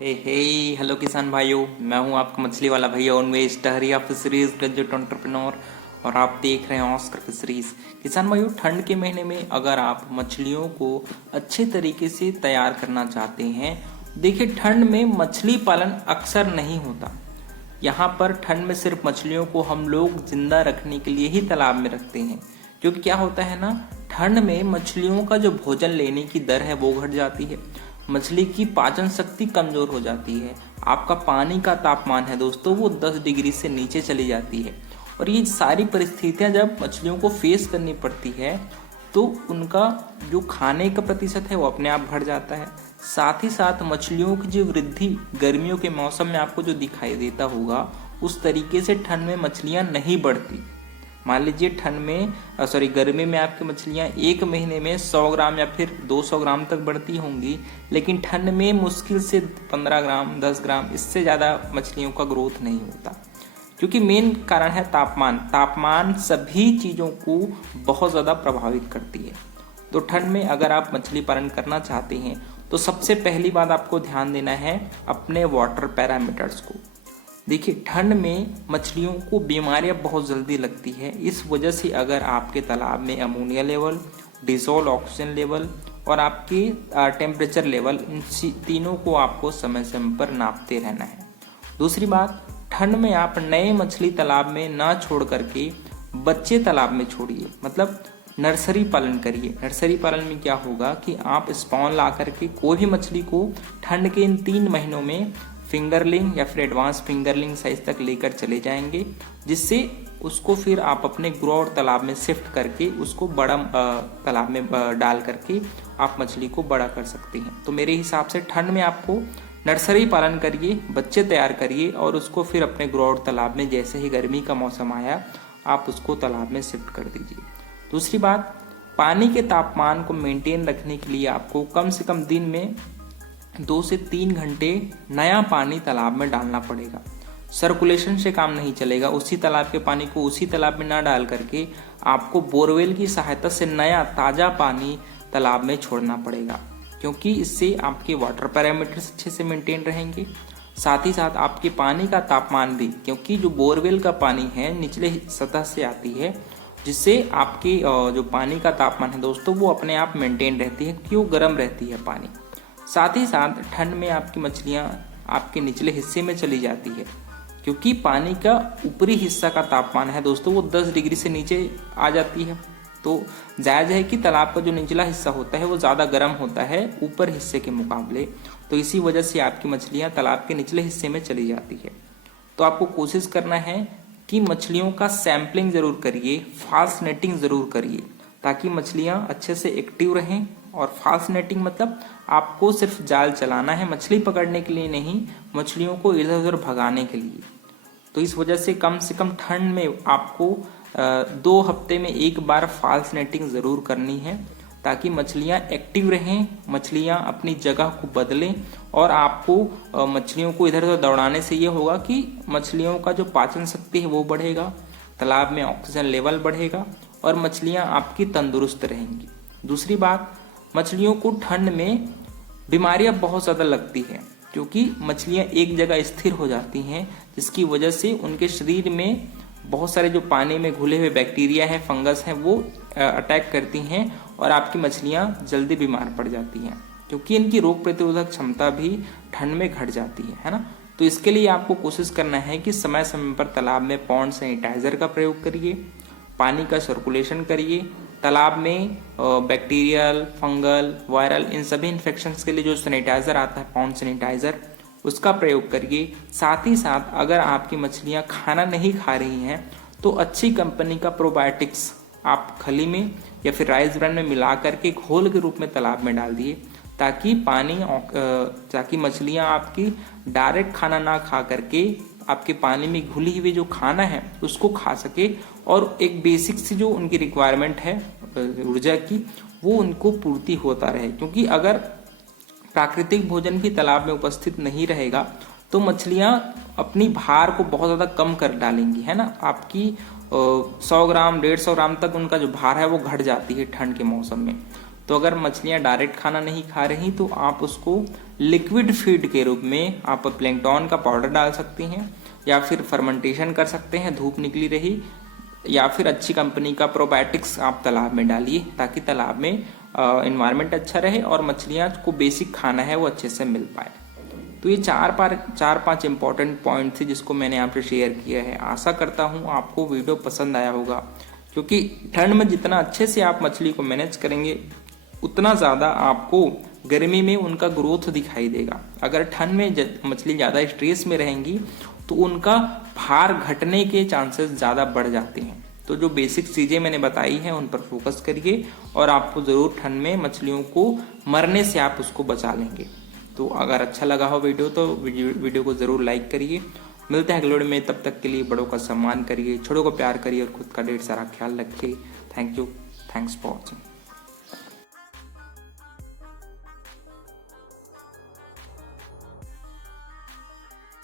हे hello किसान भाइयों। मैं हूं आपका मछली वाला भैया उनमें टहरिया फिशरीज ग्रेजुएट एंटरप्रेन्योर और आप देख रहे हैं ऑस्कर फिशरीज। किसान भाइयों, ठंड के महीने में अगर आप मछलियों को अच्छे तरीके से तैयार करना चाहते हैं, देखिए ठंड में मछली पालन अक्सर नहीं होता। यहाँ पर ठंड में सिर्फ मछलियों को हम लोग जिंदा रखने के लिए ही तालाब में रखते हैं, क्योंकि क्या होता है ना, ठंड में मछलियों का जो भोजन लेने की दर है वो घट जाती है, मछली की पाचन शक्ति कमजोर हो जाती है, आपका पानी का तापमान है दोस्तों वो 10 डिग्री से नीचे चली जाती है। और ये सारी परिस्थितियां जब मछलियों को फेस करनी पड़ती है तो उनका जो खाने का प्रतिशत है वो अपने आप घट जाता है। साथ ही साथ मछलियों की जो वृद्धि गर्मियों के मौसम में आपको जो दिखाई देता होगा, उस तरीके से ठंड में मछलियां नहीं बढ़ती। मान लीजिए ठंड में गर्मी में आपकी मछलियां एक महीने में 100 ग्राम या फिर 200 ग्राम तक बढ़ती होंगी, लेकिन ठंड में मुश्किल से 15 ग्राम 10 ग्राम, इससे ज़्यादा मछलियों का ग्रोथ नहीं होता। क्योंकि मेन कारण है तापमान सभी चीज़ों को बहुत ज़्यादा प्रभावित करती है। तो ठंड में अगर आप मछली पालन करना चाहते हैं तो सबसे पहली बात आपको ध्यान देना है अपने वाटर पैरामीटर्स को। देखिए ठंड में मछलियों को बीमारियां बहुत जल्दी लगती है, इस वजह से अगर आपके तालाब में ammonia level, dissolve oxygen level और आपके टेम्परेचर लेवल, इन तीनों को आपको समय समय पर नापते रहना है। दूसरी बात, ठंड में आप नए मछली तालाब में ना छोड़ करके बच्चे तालाब में छोड़िए, मतलब नर्सरी पालन करिए। नर्सरी पालन में क्या होगा कि आप स्पॉन ला करके कोई भी मछली को ठंड के इन 3 महीनों में फिंगरलिंग या फिर एडवांस फिंगरलिंग साइज तक लेकर चले जाएंगे, जिससे उसको फिर आप अपने ग्रो और तालाब में शिफ्ट करके उसको बड़ा तालाब में डाल करके आप मछली को बड़ा कर सकते हैं। तो मेरे हिसाब से ठंड में आपको नर्सरी पालन करिए, बच्चे तैयार करिए और उसको फिर अपने ग्रो और तालाब में जैसे ही गर्मी का मौसम आया आप उसको तालाब में शिफ्ट कर दीजिए। दूसरी बात, पानी के तापमान को मेंटेन रखने के लिए आपको कम से कम दिन में 2 से 3 घंटे नया पानी तालाब में डालना पड़ेगा। सर्कुलेशन से काम नहीं चलेगा, उसी तालाब के पानी को उसी तालाब में ना डाल करके आपको बोरवेल की सहायता से नया ताज़ा पानी तालाब में छोड़ना पड़ेगा, क्योंकि इससे आपके वाटर पैरामीटर्स अच्छे से मेंटेन रहेंगे। साथ ही साथ आपके पानी का तापमान भी, क्योंकि जो बोरवेल का पानी है निचले सतह से आती है, जिससे आपके जो पानी का तापमान है दोस्तों वो अपने आप मेंटेन रहती है, क्यों गर्म रहती है पानी। साथ ही साथ ठंड में आपकी मछलियां आपके निचले हिस्से में चली जाती है, क्योंकि पानी का ऊपरी हिस्सा का तापमान है दोस्तों वो 10 डिग्री से नीचे आ जाती है। तो जायज़ है कि तालाब का जो निचला हिस्सा होता है वो ज़्यादा गर्म होता है ऊपर हिस्से के मुकाबले, तो इसी वजह से आपकी मछलियां तालाब के निचले हिस्से में चली जाती है। तो आपको कोशिश करना है कि मछलियों का सैंपलिंग ज़रूर करिए, फास्ट नेटिंग ज़रूर करिए, ताकि मछलियां अच्छे से एक्टिव रहें। और फास्ट नेटिंग मतलब आपको सिर्फ जाल चलाना है, मछली पकड़ने के लिए नहीं, मछलियों को इधर उधर भगाने के लिए। तो इस वजह से कम ठंड में आपको 2 हफ्ते में एक बार फास्ट नेटिंग ज़रूर करनी है, ताकि मछलियां एक्टिव रहें, मछलियां अपनी जगह को बदलें। और आपको मछलियों को इधर उधर दौड़ाने से ये होगा कि मछलियों का जो पाचन शक्ति है वो बढ़ेगा, तालाब में ऑक्सीजन लेवल बढ़ेगा और मछलियां आपकी तंदुरुस्त रहेंगी। दूसरी बात, मछलियों को ठंड में बीमारियां बहुत ज़्यादा लगती हैं, क्योंकि मछलियां एक जगह स्थिर हो जाती हैं, जिसकी वजह से उनके शरीर में बहुत सारे जो पानी में घुले हुए बैक्टीरिया हैं, फंगस हैं, वो अटैक करती हैं और आपकी मछलियां जल्दी बीमार पड़ जाती हैं, क्योंकि इनकी रोग प्रतिरोधक क्षमता भी ठंड में घट जाती है ना। तो इसके लिए आपको कोशिश करना है कि समय समय पर तालाब में पॉन्ड सैनिटाइजर का प्रयोग करिए, पानी का सर्कुलेशन करिए, तालाब में बैक्टीरियल, फंगल, वायरल, इन सभी इन्फेक्शंस के लिए जो सैनिटाइज़र आता है पॉन्ड सैनिटाइज़र, उसका प्रयोग करिए। साथ ही साथ अगर आपकी मछलियां खाना नहीं खा रही हैं तो अच्छी कंपनी का प्रोबायोटिक्स आप खली में या फिर राइस ब्रांड में मिला करके घोल के रूप में तालाब में डाल दिए, ताकि मछलियां आपकी डायरेक्ट खाना ना खा करके आपके पानी में घुली हुई जो खाना है उसको खा सके और एक बेसिक सी जो उनकी रिक्वायरमेंट है ऊर्जा की वो उनको पूर्ति होता रहे। क्योंकि अगर प्राकृतिक भोजन भी तालाब में उपस्थित नहीं रहेगा तो मछलियां अपनी भार को बहुत ज़्यादा कम कर डालेंगी, है ना। आपकी 100 ग्राम 150 ग्राम तक उनका जो भार है वो घट जाती है ठंड के मौसम में। तो अगर मछलियाँ डायरेक्ट खाना नहीं खा रही तो आप उसको लिक्विड फीड के रूप में आप प्लैंकटन का पाउडर डाल सकती हैं, या फिर फर्मेंटेशन कर सकते हैं धूप निकली रही, या फिर अच्छी कंपनी का प्रोबायोटिक्स आप तालाब में डालिए, ताकि तालाब में इन्वायरमेंट अच्छा रहे और मछलियाँ को बेसिक खाना है वो अच्छे से मिल पाए। तो ये चार पांच इंपॉर्टेंट पॉइंट थे जिसको मैंने आपसे शेयर किया है। आशा करता हूँ आपको वीडियो पसंद आया होगा, क्योंकि ठंड में जितना अच्छे से आप मछली को मैनेज करेंगे उतना ज़्यादा आपको गर्मी में उनका ग्रोथ दिखाई देगा। अगर ठंड में मछली ज़्यादा स्ट्रेस में रहेंगी तो उनका भार घटने के चांसेस ज़्यादा बढ़ जाते हैं। तो जो बेसिक चीज़ें मैंने बताई हैं उन पर फोकस करिए और आपको ज़रूर ठंड में मछलियों को मरने से आप उसको बचा लेंगे। तो अगर अच्छा लगा हो वीडियो तो वीडियो को ज़रूर लाइक करिए। मिलते हैं अगले वीडियो में, तब तक के लिए बड़ों का सम्मान करिए, छोटों को प्यार करिए और खुद का ढेर सारा ख्याल रखिए। Thank you, thanks for watching.